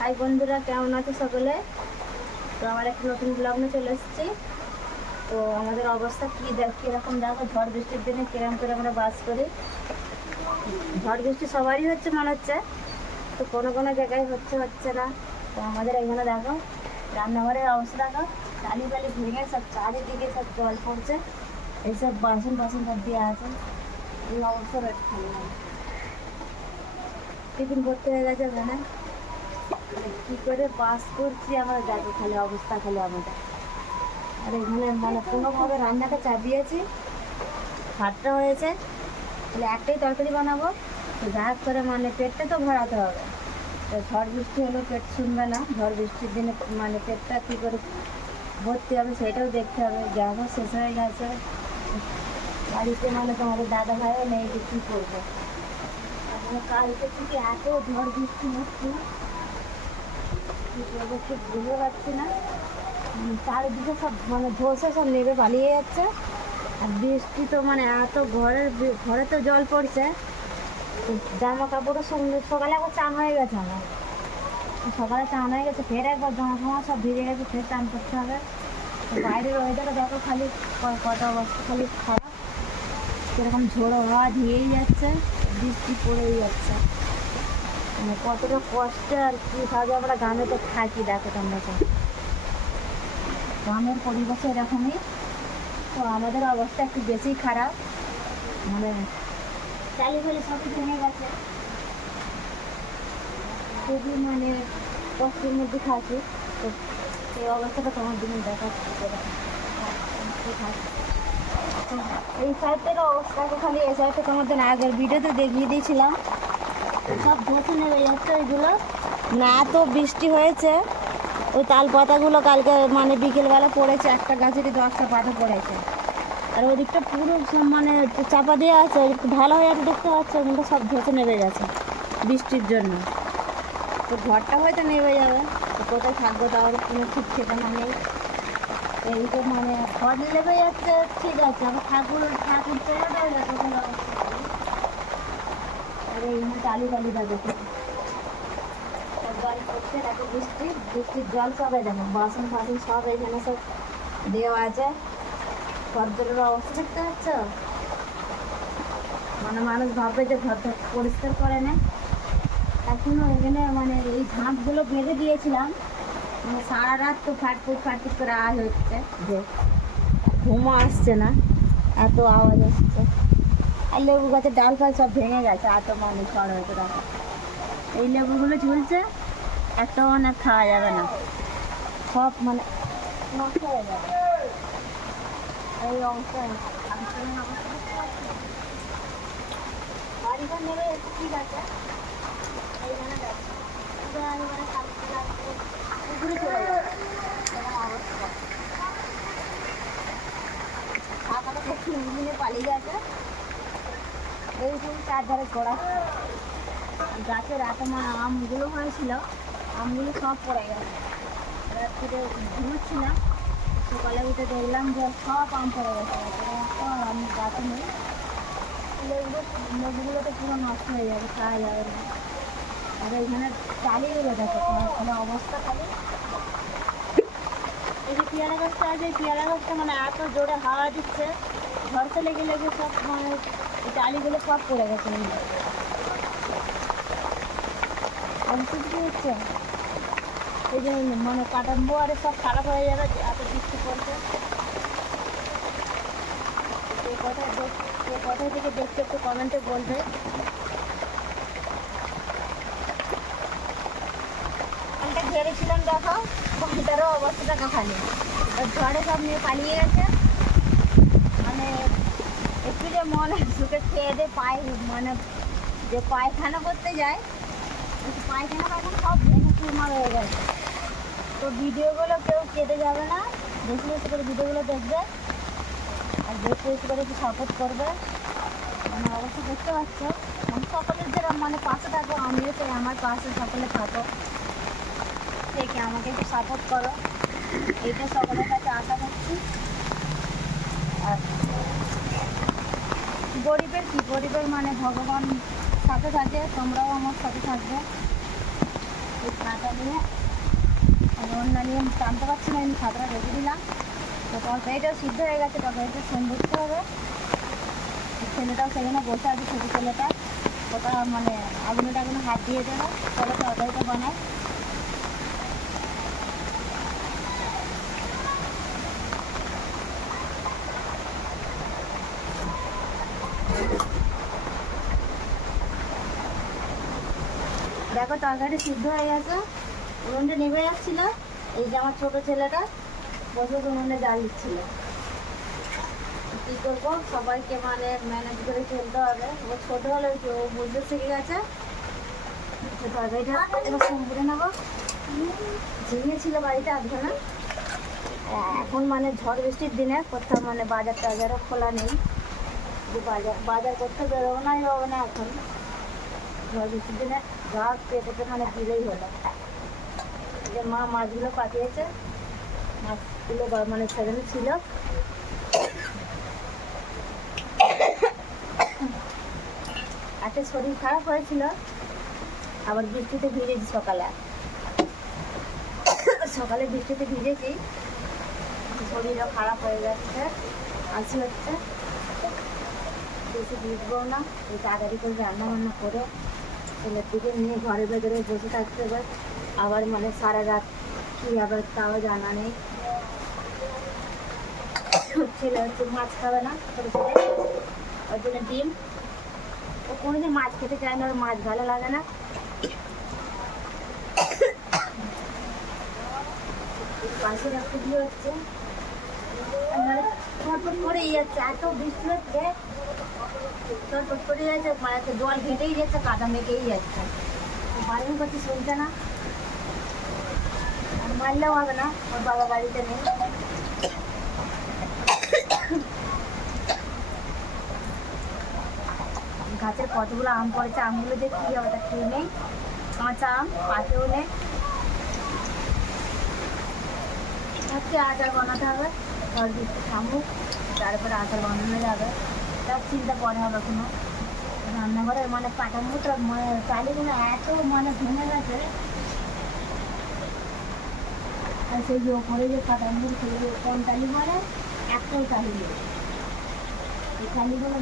High বন্ধুরা, কেমন আছো সকলে? তো আমার একটা নতুন ব্লগ নিয়ে চলে এসেছি। তো আমাদের অবস্থা কীরকম দেখো, ঝড় বৃষ্টির দিনে কিরম করে আমরা বাস করি। ঝড় বৃষ্টি সবারই হচ্ছে মনে হচ্ছে, তো কোনো কোনো জায়গায় হচ্ছে না। তো আমাদের এখানে দেখো রান্নাঘরের অবস্থা দেখো, টালি টালি ভেঙে সব চারিদিকে সব জল পড়ছে। এইসব বাসন বাসন সব দিয়ে আছে, এই অবস্থা রয়েছে। টিফিন করতে হয়ে গেছে ওখানে, কী করে বাস করছি আমরা দেখো, খালি অবস্থা খালি আমাদের। আর এখানে মানে কোনোভাবে রান্নাটা চাপিয়েছি, ভাতটা হয়েছে, তাহলে একটাই তরকারি বানাবো। তো যা হোক করে মানে পেটটা তো ভরাতে হবে। তো ঝড় বৃষ্টি হলেও পেট শুনবে না, ঝড় বৃষ্টির দিনে মানে পেটটা কী করে ভর্তি হবে সেটাও দেখতে হবে। গ্যাসও শেষ হয়ে গেছে বাড়িতে, মানে তোমাদের দাদা ভাইও নেই, যে কী করবো। কালকে থেকে এত ঝড় বৃষ্টি হচ্ছে, কী করবো ঠিক বুঝতে পারছি না। চারিদিকে সব মানে ধসে সব নেমে পালিয়ে যাচ্ছে। আর বৃষ্টি তো মানে এত ঘরে তো জল পড়ছে। জামা কাপড়ও সকালে একবার চান হয়ে গেছে আমার, সকালে চান হয়ে গেছে, ফের একবার জামা ফামা সব ভিজে গেছে, ফের চান করতে হবে। বাইরের ওয়েদারটা দেখো খালি কত অবস্থা খালি খারাপ, সেরকম ঝোড়ো হাওয়া দিয়েই যাচ্ছে, বৃষ্টি পড়েই যাচ্ছে। মানে কতটা কষ্ট আর কী ভাবে আমরা গ্রামেতে থাকি দেখো তোমরা তো, গ্রামের পরিবেশে এরকমই। তো আমাদের অবস্থা একটু বেশি খারাপ, মানে চালি ফালি সবই ভেঙে গেছে, খুবই মানে কষ্টের মধ্যে থাকি। তো সেই অবস্থাটা তোমার জন্য দেখাচ্ছি। এই সাইডের অবস্থাটা খালি, এই সাইডটা তোমাদের আগের ভিডিওতে দেখিয়ে দিয়েছিলাম, সব ধসে নেমে যাচ্ছে এইগুলো। না তো বৃষ্টি হয়েছে, ওই তাল পাতাগুলো কালকে মানে বিকেলবেলা পড়েছে, একটা গাছেরই 10টা পাতা পড়েছে। আর ওই দিকটা পুরো মানে চাপা দেওয়া আছে, একটু ঢালা হয়ে আছে দেখতে পাচ্ছ, কিন্তু সব ধসে নেমে গেছে বৃষ্টির জন্য। তো ঘরটা হয়তো নেমে যাবে, তো কোথায় থাকবো তাহলে কোনো ঠিক ঠিকানা নেই। এই তো মানে ঘর নেমে যাচ্ছে ঠিক আছে, আবার ঠাকুর চলে যাবে তখন অবস্থা। আর এই টালি টালিটা দেখে জল পড়ছে, দেখো বৃষ্টির জল সবাই দেখো, বাসন ফাসন সব এখানে সব দেওয়া আছে। ঘরদোরের অবস্থা দেখতে পাচ্ছ, মানে মানুষ ভাববে যে ঘর পরিষ্কার করে না। এখনও এখানে মানে এই ঝাঁপগুলো বেঁধে দিয়েছিলাম, মানে সারা রাত তো ফাটফুট করে আওয়াজ হচ্ছে, যে ঘুমও আসছে না, এত আওয়াজ আসছে। আর লেবু গাছের ডাল ফাল সব ভেঙে গেছে, এত মানে ঝড় হয়েছে দেখো। এই লেবুগুলো ঝুলছে, একটাও মানে খাওয়া যাবে না, সব মানে নষ্ট হয়ে যাবে। এই অবস্থা বাড়িঘর নেবে একটু ঠিক আছে, এইখানে দেখো পুকুরে চলে যাবে এরকম অবস্থা। টাকাটা দেখি মিলিয়ে পালিয়ে গেছে, এইরকম চারধারে গোড়া গাছের এত মানে আমগুলো হয়েছিল, আমগুলো সব পড়ে গেছে। রাত্রে ঘুমোচ্ছিলাম, সকালে উঠে দেখলাম যে সব আম পড়ে গেছে, আম গাছে নেই। লেবুগুলো তো পুরো নষ্ট হয়ে যাবে, খাওয়া যাবে না। আর এখানে চালিগুলো দেখো কোনো অবস্থা খালি। এই যে পেয়ারা গাছটা আছে, এই পেয়ারা গাছটা মানে এত জোরে হাওয়া দিচ্ছে, ঝড়তে লেগে লেগে সব মানে এই টালিগুলো সব পড়ে গেছে। অবস্থা কি হচ্ছে, এই যে মানে কাটাম্বো আরে সব খারাপ হয়ে যাবে, এত বৃষ্টি পড়ছে। কোথায় থেকে দেখতে একটু কমেন্টে বলবে। আমটা ঘেরেছিলাম দেখো, আমটারও অবস্থাটা খালি, ঝড়ে সব নিয়ে পালিয়ে গেছে। মানে একটু যে মনে সুখে খেয়ে দিয়ে মানে যে পায়খানা করতে যায়, পায়খানা সব ভেঙে চুরমার হয়ে গেছে। তো ভিডিওগুলো কেউ কেটে যাবে না, বেশি বেশি করে ভিডিওগুলো দেখবে, আর বেশি বেশি করে একটু সাপোর্ট করবে। মানে অবশ্যই দেখতে পাচ্ছ, আমি সকলের যে মানে পাশে থাকো, আমিও চাই আমার পাশে সকলে থাকো, থেকে আমাকে একটু সাপোর্ট করো, এইটা সকলের কাছে আশা করছি। আর গরিবের মানে ভগবান সাথে থাকে, তোমরাও আমার সাথে থাকবে। এই ছাতা নিয়ে অন্য নিয়ে টানতে পারছি না, আমি ছাতাটা রেখে দিলাম। তো তরকারিটাও সিদ্ধ হয়ে গেছে, তরকারিটা সেম করতে হবে। ছেলেটাও সেখানে বসে আছে, ছোটো ছেলেটা, ওটা মানে আগুনে টাগুনে হাত দিয়ে দেবে। চলো তরকারিটা বানাই। দেখো তরকারিটা সিদ্ধ হয়ে গেছে, উনুনটা নেমে যাচ্ছিল। এই যে আমার ছোটো ছেলেটা বসে উনুনে জাল দিচ্ছিল। কী করবো, সবাইকে মানে ম্যানেজ করে চলতে হবে। ও ছোটো হলে ও বুঝতে শিখে গেছে। তরকারিটা এবার সম্পূর্ণ নেবো। ঝিঙে ছিল বাড়িতে আসবে না, এখন মানে ঝড় বৃষ্টির দিনে কোথাও মানে বাজার টাজারও খোলা নেই। বাজার করতে বেরোবো নাই হবে না এখন, ঝড় বৃষ্টির দিনে যা পেটেতে মানে দিলেই হলো। যে মা মাছগুলো পাঠিয়েছে, মাছগুলো মানে সেখানে ছিল। একটা শরীর খারাপ হয়েছিল, আবার বৃষ্টিতে ভিজেছি সকালে বৃষ্টিতে ভিজেছি, শরীরও খারাপ হয়ে যাচ্ছে, কাশি হচ্ছে। বেশি ভিজবো না, এই তাড়াতাড়ি করে রান্না বান্না করে ছেলের দিকে নিয়ে ঘরের ভেতরে বসে থাকতে হবে। আবার মানে সারা রাত কী আবার তাও জানা নেই। ছেলে হচ্ছে মাছ খাবে না, ছোটো ছেলে, ওর জন্য ডিম। ও কোনোদিন মাছ খেতে চায় না, ওর মাছ ভালো লাগে না। পাশের একটু দিয়ে হচ্ছে, ছটফট করেই যাচ্ছে, এত বৃষ্টি হচ্ছে, ছটফট করে যাচ্ছে, মানে জল ঘেটেই যাচ্ছে, কাদা মেঘেই যাচ্ছে। বাড়ির করছে শুনছে না, মারলেও হবে না, ওর বাবা বাড়িতে নেই। গাছের কতগুলো আম পড়েছে, আমগুলো যে কী হবে তা ঠিক নেই। কাঁচা আম পাতেও নেই। আজকে আচার বানাতে হবে, ঝড় বৃষ্টি থামুক, তারপরে আচার বানানো যাবে। তার চিন্তা পরে হবে কোনো। রান্নাঘরে মানে কাঠামোটা মানে চালিগুলো এত মানে ভেঙে গেছে, আর সেই যে ওপরে যে কাঠামোর সেগুলো কোন টালি মারে, একটাই টালি নেই। এই টালিগুলো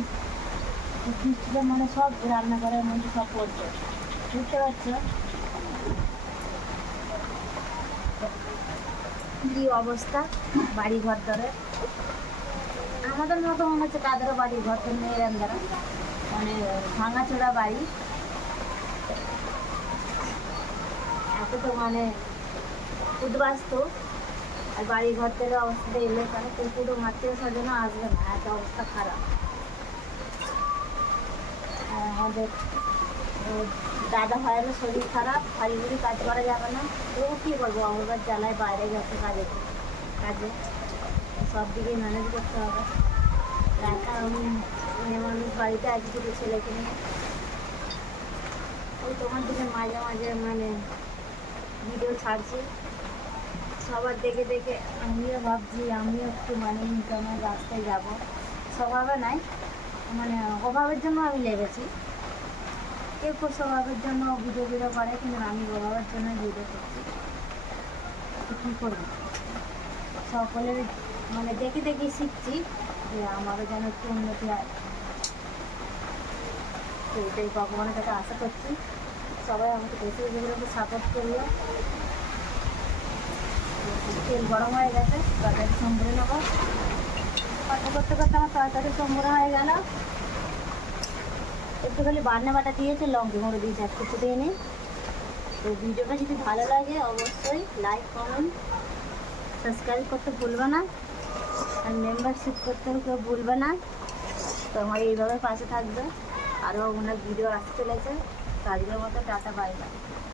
বৃষ্টিটা মানে সব রান্নাঘরের মধ্যে সব পড়ছে, বুঝতে পারছো কি অবস্থা বাড়ি ঘর ধরে। আমাদের মতো মনে হচ্ছে তাদেরও বাড়ি ঘর তো মেয়ের দ্বারা মানে ভাঙাচোরা বাড়ি, এত তো মানে উদ্বাস্ত। আর বাড়ি ঘর থেকে অবস্থা এলে মানে কুকুরও আত্মীয় স্বজনও আসবে না, এত অবস্থা খারাপ। আমাদের দাদা ভাইয়েরও শরীর খারাপ, ভারী ভারী কাজ করা যাবে না। তবু কী করবো, আমার জ্বালায় বাইরে গেছে কাজে সব দিকে ম্যানেজ করতে হবে। একা আমি মেয়ে মানুষ বাড়িতে আছি, দুটো ছেলেকে নিয়ে। ওই তোমার দিকে মাঝে মাঝে মানে ভিডিও ছাড়ছি, সবার দেখে দেখে আমিও ভাবছি আমিও একটু মানে ইনকামের রাস্তায় যাবো। স্বভাবে নাই, মানে অভাবের জন্য আমি লেগেছি। কেউ স্বভাবের জন্য ভিডিও করে, কিন্তু আমি অভাবের জন্য ভিডিও করছি। কী করবো, সকলের মানে দেখে দেখে শিখছি যে আমারও যেন একটু উন্নতি হয়। তো এটাই ভগবানের কাছে আশা করছি, সবাই আমাকে বেশি বেশি করে সাপোর্ট করিও। তেল গরম হয়ে গেছে, তরকারি সম্ভরে নেবো। কথা করতে করতে আমার তরকারি সম্ভরা হয়ে গেল। একটুখানি বাটনা বাটা দিয়েছে, লঙ্কা গুঁড়ো দিয়েছে, একটু ফুটে নিই। তো ভিডিওটা যদি ভালো লাগে অবশ্যই লাইক কমেন্ট সাবস্ক্রাইব করতে ভুলবে না, আর মেম্বারশিপ করতেও কেউ ভুলবে না। তো আমার এইভাবে পাশে থাকবে, আরও অনেক ভিডিও আসতে চলেছে। তো আজকের মতো টাটা, বাই বাই।